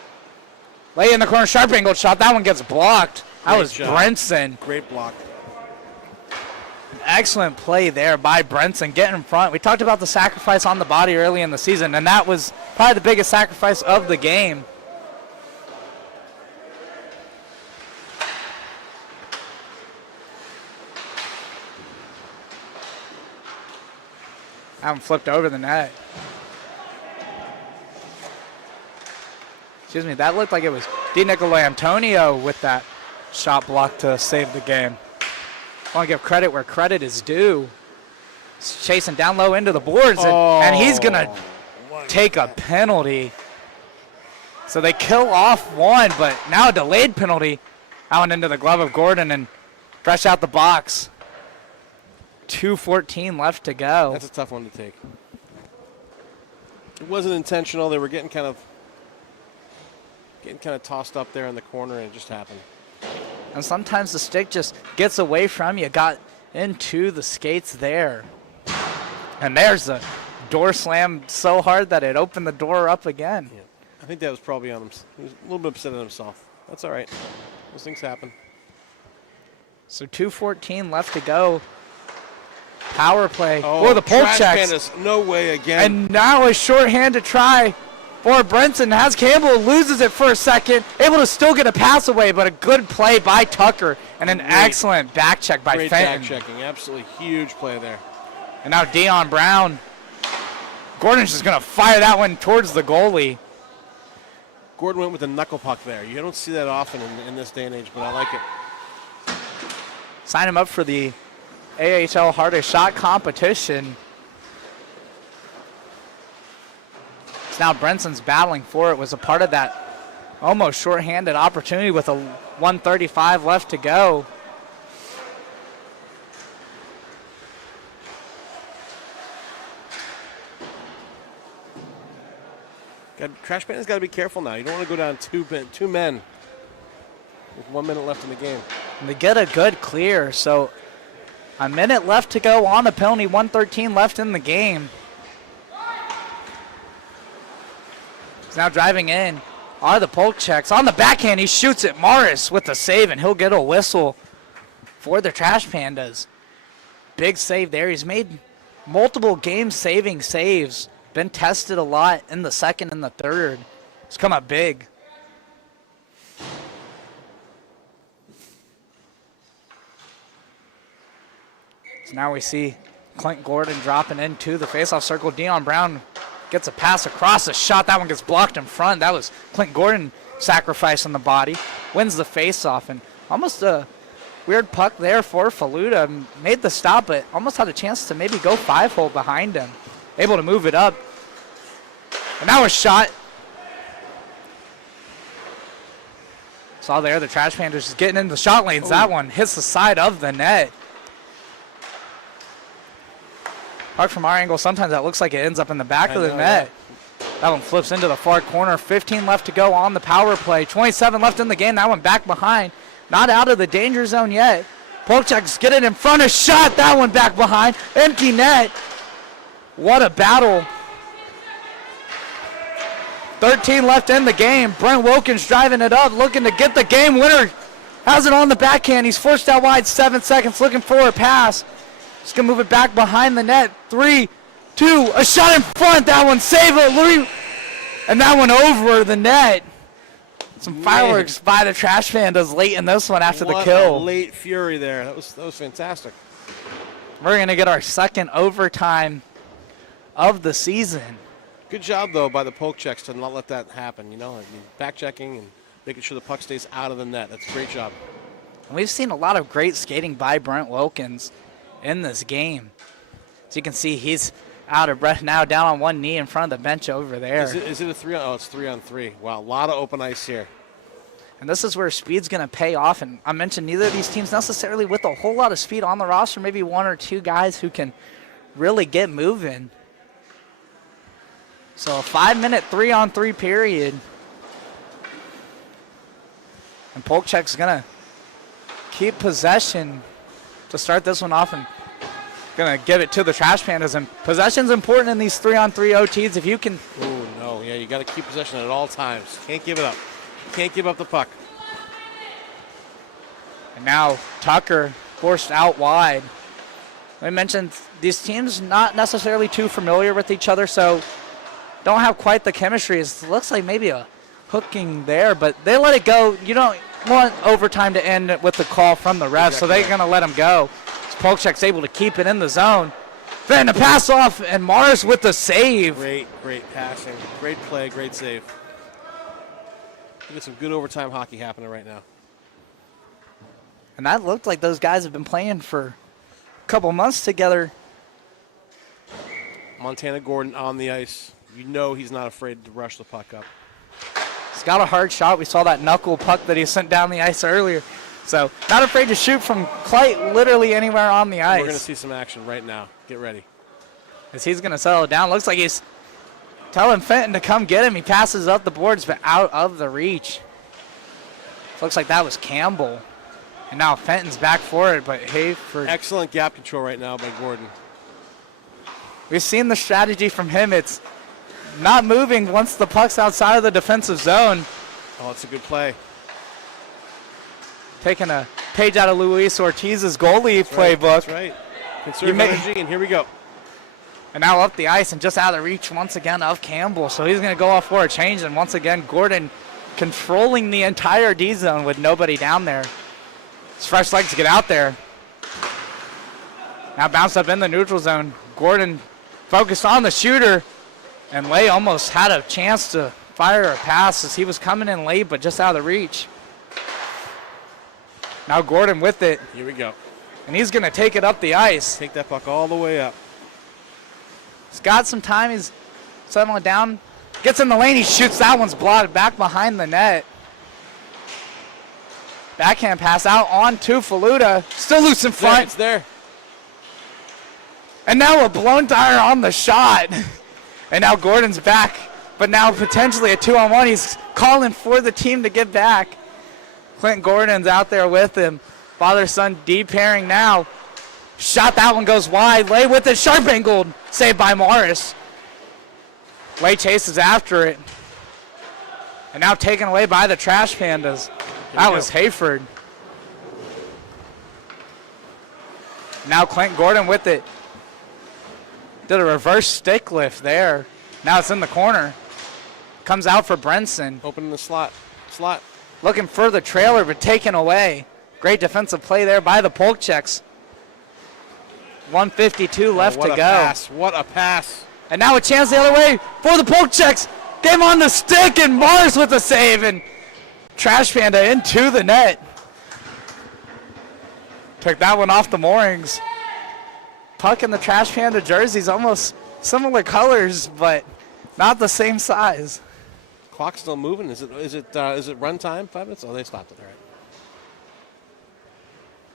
Lay in the corner, sharp angled shot. That one gets blocked. That was Brenson. Great block. Excellent play there by Brenson, getting in front. We talked about the sacrifice on the body early in the season, and that was probably the biggest sacrifice of the game. That one flipped over the net. Excuse me, that looked like it was DiNiccolo Antonio with that shot block to save the game. I want to give credit where credit is due. chasing down low into the boards, and he's going to take a penalty. So they kill off one, but now a delayed penalty out into the glove of Gordon and fresh out the box. 2:14 left to go. That's a tough one to take. It wasn't intentional. They were getting kind of tossed up there in the corner, and it just happened. And sometimes the stick just gets away from you. Got into the skates there. And there's the door slam so hard that it opened the door up again. Yeah. I think that was probably on him. He was a little bit upset at himself. That's all right. Those things happen. So 2:14 left to go. Power play Oh, for the Polk Trash Checks. Pandas, no way again. And now a shorthanded try for Brenson. Has Campbell, loses it for a second. Able to still get a pass away, but a good play by Tucker and an excellent back check by Great Fenton. back checking. Absolutely huge play there. And now Dion Brown. Gordon's just going to fire that one towards the goalie. Gordon went with the knuckle puck there. You don't see that often in this day and age, but I like it. Sign him up for the AHL hardest shot competition. So now Brenson's battling for it. Was a part of that almost shorthanded opportunity with a 1:35 left to go. Trash Pandas got to be careful now. You don't want to go down two men with 1 minute left in the game. And they get a good clear, so a minute left to go on the penalty, 1:13 left in the game. He's now driving in are the Polk Checks. On the backhand, he shoots it. Morris with the save, and he'll get a whistle for the Trash Pandas. Big save there. He's made multiple game-saving saves. Been tested a lot in the second and the third. He's come up big. So now we see Clint Gordon dropping into the faceoff circle. Dion Brown gets a pass across, a shot. That one gets blocked in front. That was Clint Gordon sacrificing the body. Wins the faceoff, and almost a weird puck there for Faluda. Made the stop, but almost had a chance to maybe go 5-hole behind him. Able to move it up. And now a shot. Saw there the Trash Pandas just getting into the shot lanes. Ooh. That one hits the side of the net. Puck from our angle, sometimes that looks like it ends up in the back of the net. Yeah. That one flips into the far corner. 15 left to go on the power play. 27 left in the game. That one back behind. Not out of the danger zone yet. Polk Checks get it in front. A shot. That one back behind. Empty net. What a battle. 13 left in the game. Brent Wilkins driving it up, looking to get the game winner. Has it on the backhand. He's forced out wide, 7 seconds, looking for a pass. He's going to move it back behind the net. 3, 2, a shot in front. That one save it. And that one over the net. Some fireworks by the Trash Pandas late in this one after the kill. A late fury there. That was fantastic. We're going to get our second overtime of the season. Good job, though, by the Polk Checks to not let that happen. You know, back checking and making sure the puck stays out of the net. That's a great job. We've seen a lot of great skating by Brent Wilkins in this game. As you can see, he's out of breath now, down on one knee in front of the bench over there. Is it a 3 on? Oh, it's 3 on 3. Wow, a lot of open ice here. And this is where speed's going to pay off. And I mentioned neither of these teams necessarily with a whole lot of speed on the roster. Maybe 1 or 2 guys who can really get moving. So a 5-minute 3-on-3 period. And Polk Checks going to keep possession to start this one off, and going to give it to the Trash Pandas. And possession's important in these 3-on-3 OTs. If you can. Oh, no. Yeah, you got to keep possession at all times. Can't give it up. Can't give up the puck. And now Tucker forced out wide. I mentioned these teams not necessarily too familiar with each other, so don't have quite the chemistry. It looks like maybe a hooking there, but they let it go. You don't want overtime to end with the call from the refs, so they're going to let them go. Polk Checks able to keep it in the zone. Then the pass off, and Morris with the save. Great passing. Great play, great save. We got some good overtime hockey happening right now. And that looked like those guys have been playing for a couple months together Montana Gordon on the ice. You know he's not afraid to rush the puck up. He's got a hard shot. We saw that knuckle puck that he sent down the ice earlier. So not afraid to shoot from quite literally anywhere on the ice. We're going to see some action right now. Get ready. As he's going to settle it down. Looks like he's telling Fenton to come get him. He passes up the boards, but out of the reach. Looks like that was Campbell. And now Fenton's back for it, but Hayford. Excellent gap control right now by Gordon. We've seen the strategy from him. It's not moving once the puck's outside of the defensive zone. Oh, it's a good play. Taking a page out of Luis Ortiz's goalie playbook. That's right. Conserve energy, and here we go. And now up the ice and just out of reach once again of Campbell. So he's going to go off for a change. And once again, Gordon controlling the entire D zone with nobody down there. It's fresh legs to get out there. Now bounce up in the neutral zone. Gordon focused on the shooter. And Lay almost had a chance to fire a pass as he was coming in late, but just out of the reach. Now Gordon with it. Here we go. And he's going to take it up the ice. Take that puck all the way up. He's got some time. He's settling down. Gets in the lane. He shoots. That one's blocked back behind the net. Backhand pass out on to Faluda. Still loose in front. It's there. And now a blown tire on the shot. And now Gordon's back. But now potentially a 2-on-1. He's calling for the team to get back. Clint Gordon's out there with him. Father-son D pairing now. Shot, that one goes wide. Lay with it, sharp angled. Saved by Morris. Lay chases after it. And now taken away by the Trash Pandas. That was Hayford. Now Clint Gordon with it. Did a reverse stick lift there. Now it's in the corner. Comes out for Brenson. Opening the slot. Looking for the trailer, but taken away. Great defensive play there by the Polk Checks. 1:52 left to go. Pass. What a pass. And now a chance the other way for the Polk Checks. Game on the stick, and Mars with a save, and Trash Panda into the net. Took that one off the moorings. Puck in the Trash Panda jerseys, almost similar colors, but not the same size. Clock's still moving. Is it run time? 5 minutes? Oh, they stopped it. All right.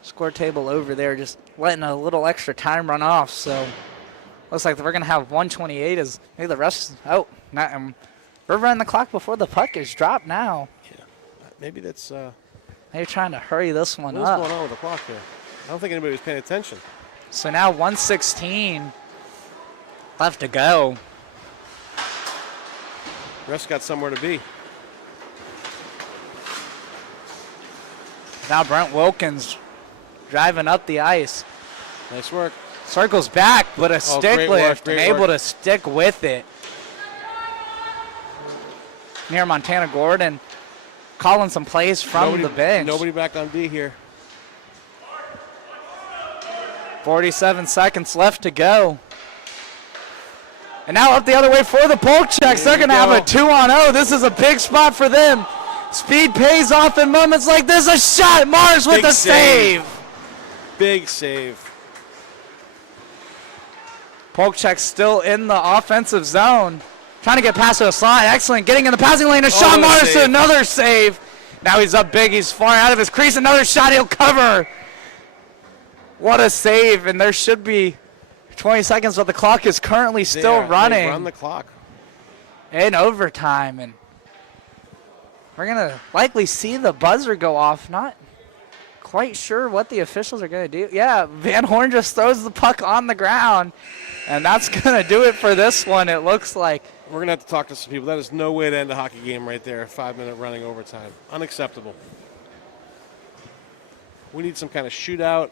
Score table over there, just letting a little extra time run off. So looks like we're gonna have 1:28 as maybe the rest. Oh, not. We're running the clock before the puck is dropped now. Yeah, maybe that's. They're trying to hurry this one up. What's going on with the clock here? I don't think anybody was paying attention. So now 1:16 left to go. Ref's got somewhere to be. Now Brent Wilkins driving up the ice. Nice work. Circles back, but a stick lift and able to stick with it. Near Montana Gordon calling some plays from the bench. Nobody back on D here. 47 seconds left to go. And now up the other way for the Polk Checks. They're going to have a 2-on-0. This is a big spot for them. Speed pays off in moments like this. A shot. Mars with a save. Big save. Polk Checks still in the offensive zone. Trying to get past to the slide. Excellent. Getting in the passing lane. A shot. Mars to another save. Now he's up big. He's far out of his crease. Another shot. He'll cover. What a save. And there should be 20 seconds, but the clock is currently still running. Run the clock. In overtime. And we're going to likely see the buzzer go off. Not quite sure what the officials are going to do. Yeah, Van Horn just throws the puck on the ground. And that's going to do it for this one, it looks like. We're going to have to talk to some people. That is no way to end a hockey game right there. 5-minute running overtime. Unacceptable. We need some kind of shootout.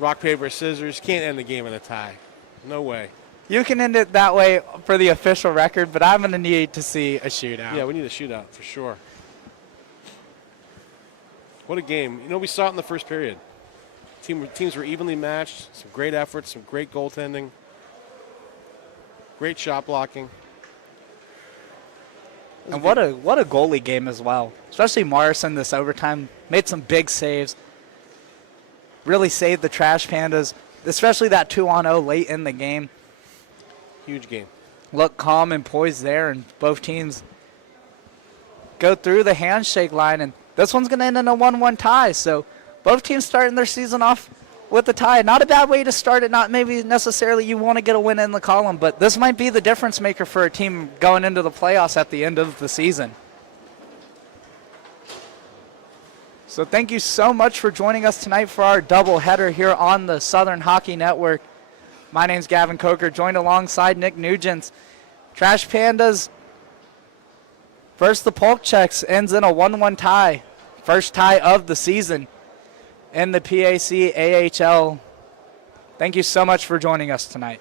Rock, paper, scissors. Can't end the game in a tie. No way. You can end it that way for the official record, but I'm going to need to see a shootout. Yeah, we need a shootout for sure. What a game. You know, we saw it in the first period. Teams were evenly matched. Some great efforts, some great goaltending. Great shot blocking. And what a goalie game as well. Especially Morrison this overtime. Made some big saves. Really saved the Trash Pandas, especially that 2-on-0 late in the game. Huge game. Look calm and poised there, and both teams go through the handshake line, and this one's going to end in a 1-1 tie. So both teams starting their season off with a tie. Not a bad way to start it. Not maybe necessarily you want to get a win in the column, but this might be the difference maker for a team going into the playoffs at the end of the season. So thank you so much for joining us tonight for our doubleheader here on the Southern Hockey Network. My name's Gavin Coker, joined alongside Nick Nugent. Trash Pandas versus the Polk Checks ends in a 1-1 tie. First tie of the season in the PAC AHL. Thank you so much for joining us tonight.